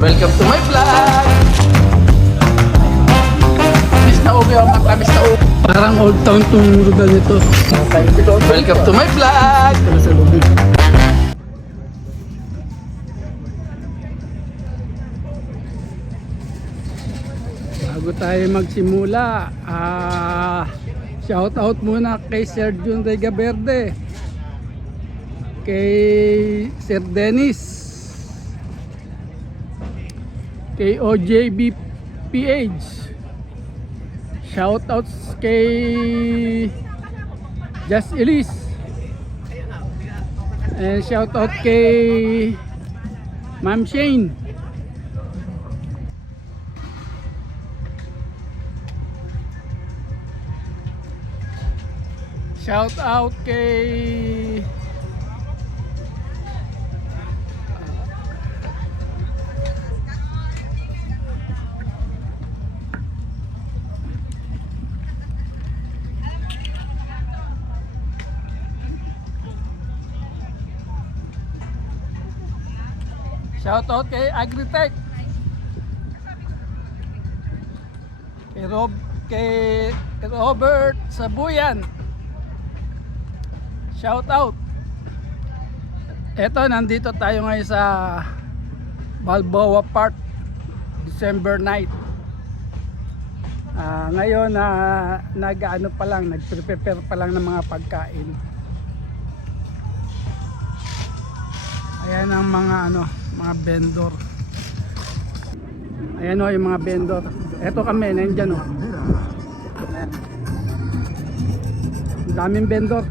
Welcome to my vlog! Miss na ubi ang mata, miss na ubi. Parang old town tong lugar nito. Welcome to my vlog! Sa lubid. Bago tayo magsimula, shout out muna kay Sir Jun Rega Verde, kay Sir Dennis, kay OJB PH, shout outs kay Just Elise, and shout out kay Ma'am Shane. Shout out kay Agritech, kay Robert Sabuyan. Shout out. Eto, nandito tayo ngayon sa Balboa Park, December night. Ngayon nag-prepare pa lang ng mga pagkain. Ayan ang mga mga vendor. Ayan yung mga vendor. Eto kami, nandiyan Ayan. Ang daming vendor.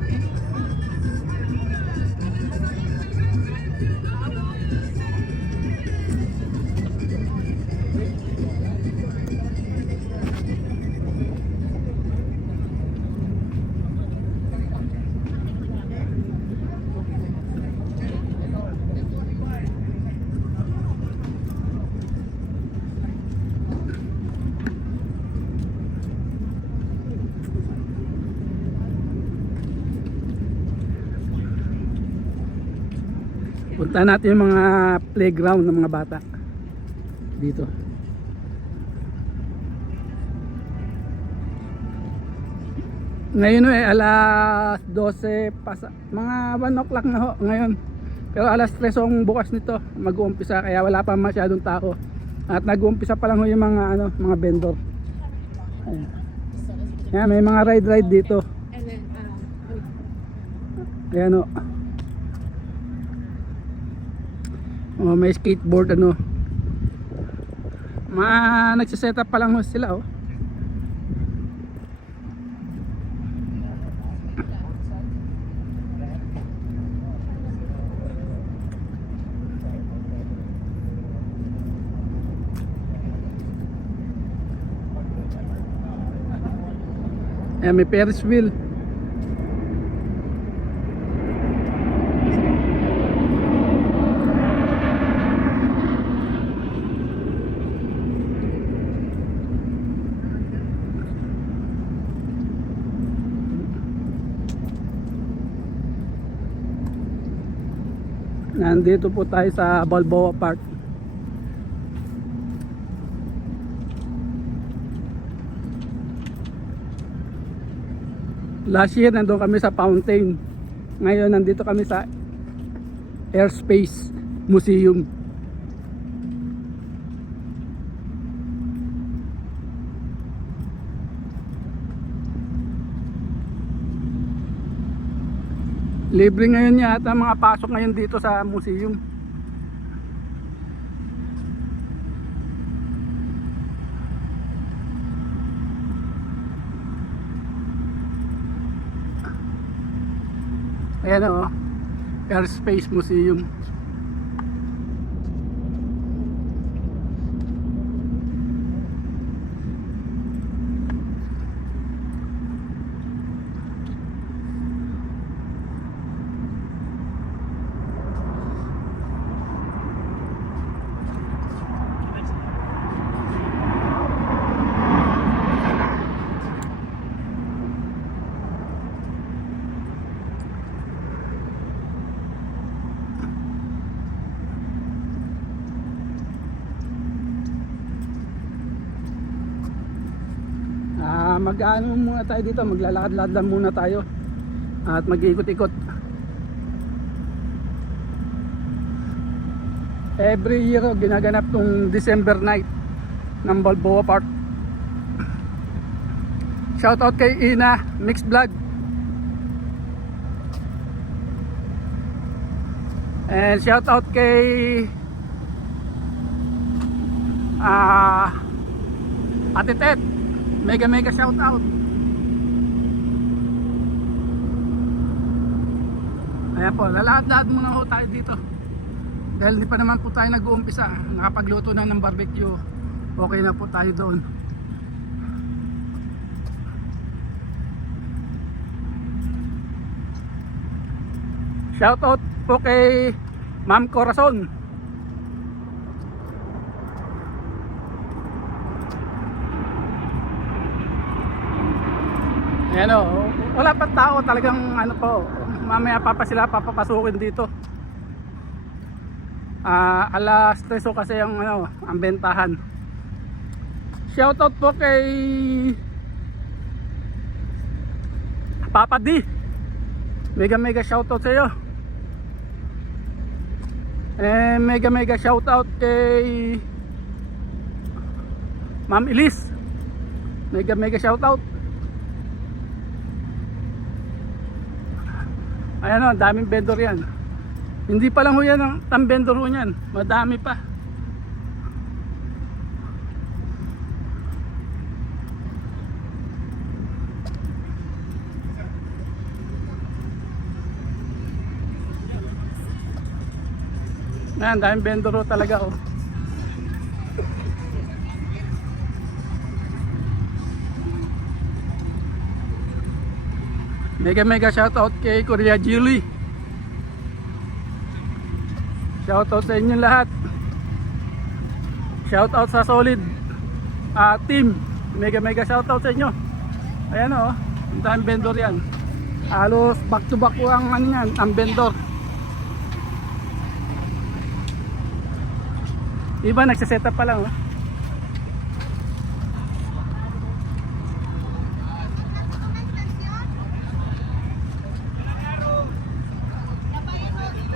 Punta natin yung mga playground ng mga bata dito. Ngayon alas 12 mga 1 o'clock na ho ngayon. Pero alas 3 ang bukas nito mag-uumpisa, kaya wala pa masyadong tao. At nag-uumpisa pa lang ho yung mga mga vendor. Ayan. Ayan, may mga ride dito. Ayan may skateboard nagsiset up pa lang sila Ayan, may Ferris wheel. Nandito po tayo sa Balboa Park. Last year nandun kami sa fountain. Ngayon nandito kami sa Airspace Museum. Libre ngayon yata mga pasok ngayon dito sa museum. Ayan Airspace Museum. mag-ano muna tayo dito, maglalakad-lakad lang muna tayo at mag-ikot-ikot. Every year ginaganap tong December night ng Balboa Park. Shoutout kay Ina Mix Vlog. And shoutout kay Ate Ted. Mega shoutout. Ayan po, lalakad-lakad muna ho tayo dito. Dahil hindi pa naman po tayo nag-uumpisa. Nakapagluto na ng barbecue. Okay na po tayo doon. Shoutout po kay Ma'am Corazon. Ayan o, wala pa tao, talagang ano po, mamaya pa sila papapasukin dito. Alas 3 kasi ang bentahan. Shoutout po kay Papa D. Mega shoutout sa iyo. Mega shoutout kay Ma'am Elise. Mega shoutout. Ayan o, daming vendor yan. Hindi pa lang ho yan ang vendor ho yan. Madami pa. Ayan, daming vendor ho talaga oh. Mega shoutout kay Korea Julie. Shoutout sa inyo lahat. Shoutout sa Solid team. Mega shoutout sa inyo. Ayan oh, ang daming vendor yan. Halos back to back po ang ang vendor. Iba nagsiset up pa lang oh.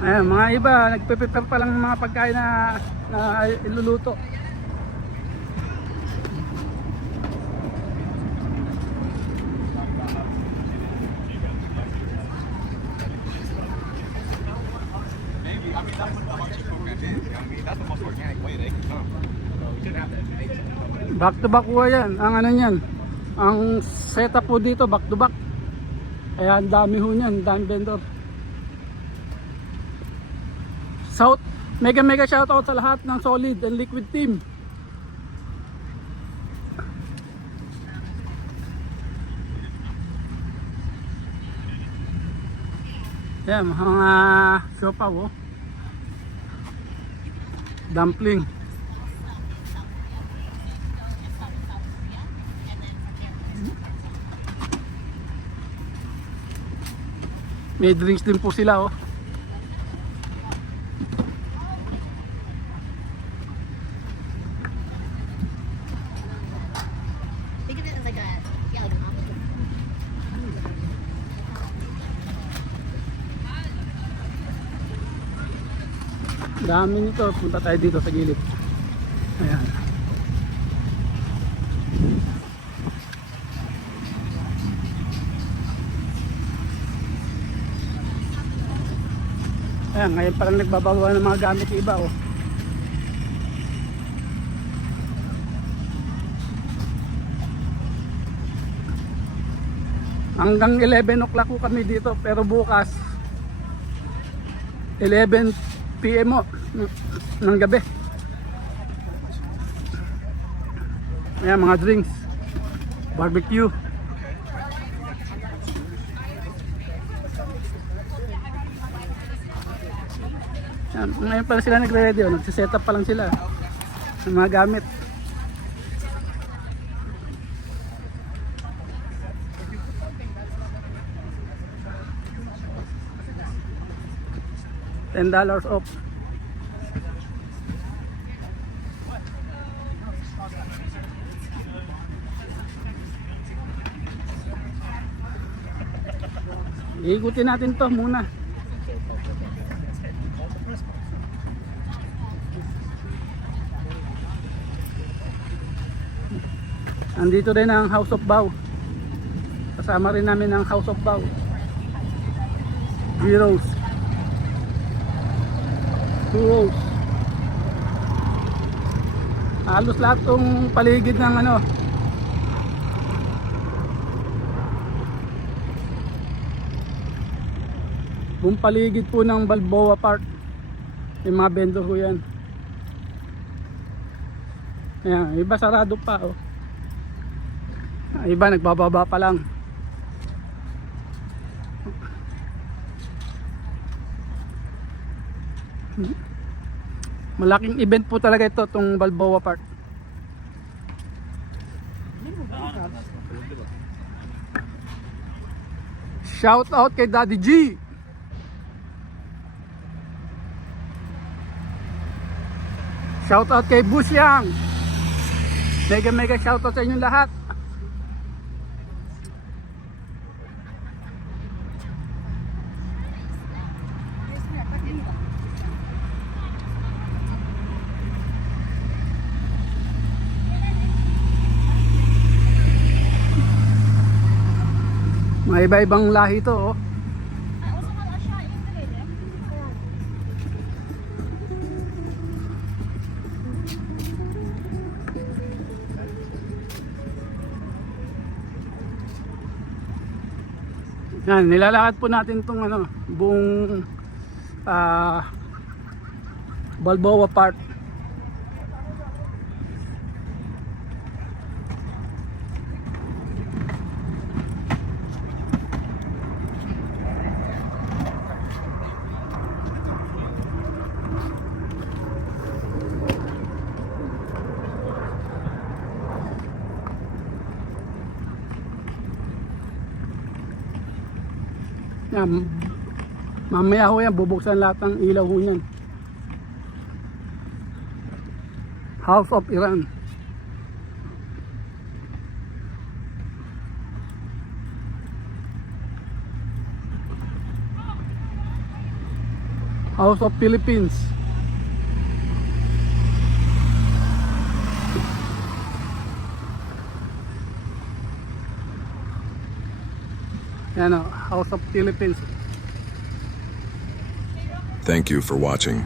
Ayan, mga iba nagpe-prepare pa lang ng mga pagkain na iluluto. Back to back po yan. Ang ano niyan, ang setup po dito back to back. Kaya ang dami ho niyan, daming vendor. South, mega shoutout sa lahat ng Solid and Liquid team. Yan, mga siopaw oh. Dumpling. May drinks din po sila oh. Think of it as like a, yeah, like an omelet. Dami nito, punta tayo dito sa gilid. Ayan. Ayan, ngayon parang nagbabawa ng mga gamit yung iba oh. Hanggang 11 o'clock po kami dito, pero bukas 11 PM ng gabi. Ayan, mga drinks, barbecue. Ayan, ngayon pala sila nagre-ready, nagsiset up pa lang sila ng mga gamit. $10 off. Iikutin natin to muna. Andito din ang House of Bao. Kasama rin namin ang House of Bao. Heroes. Heroes. Halos lahat tong paligid ng ano, buong paligid po ng Balboa Park, yung mga vendor ko yan. Ayan, iba sarado pa oh. Iba nagbababa pa lang. Malaking event po talaga ito, itong Balboa Park. Shout out kay Daddy G. Shout out kay Busyang. Mega shout out sa inyong lahat. Mga iba-ibang lahi to oh. Yan, nilalakad po natin tong ano, buong Balboa Park. Yan, mamaya ho yan, bubuksan lahat ng ilaw ho yan. House of Iran. House of Philippines. Yan o, House of Philippines. Thank you for watching.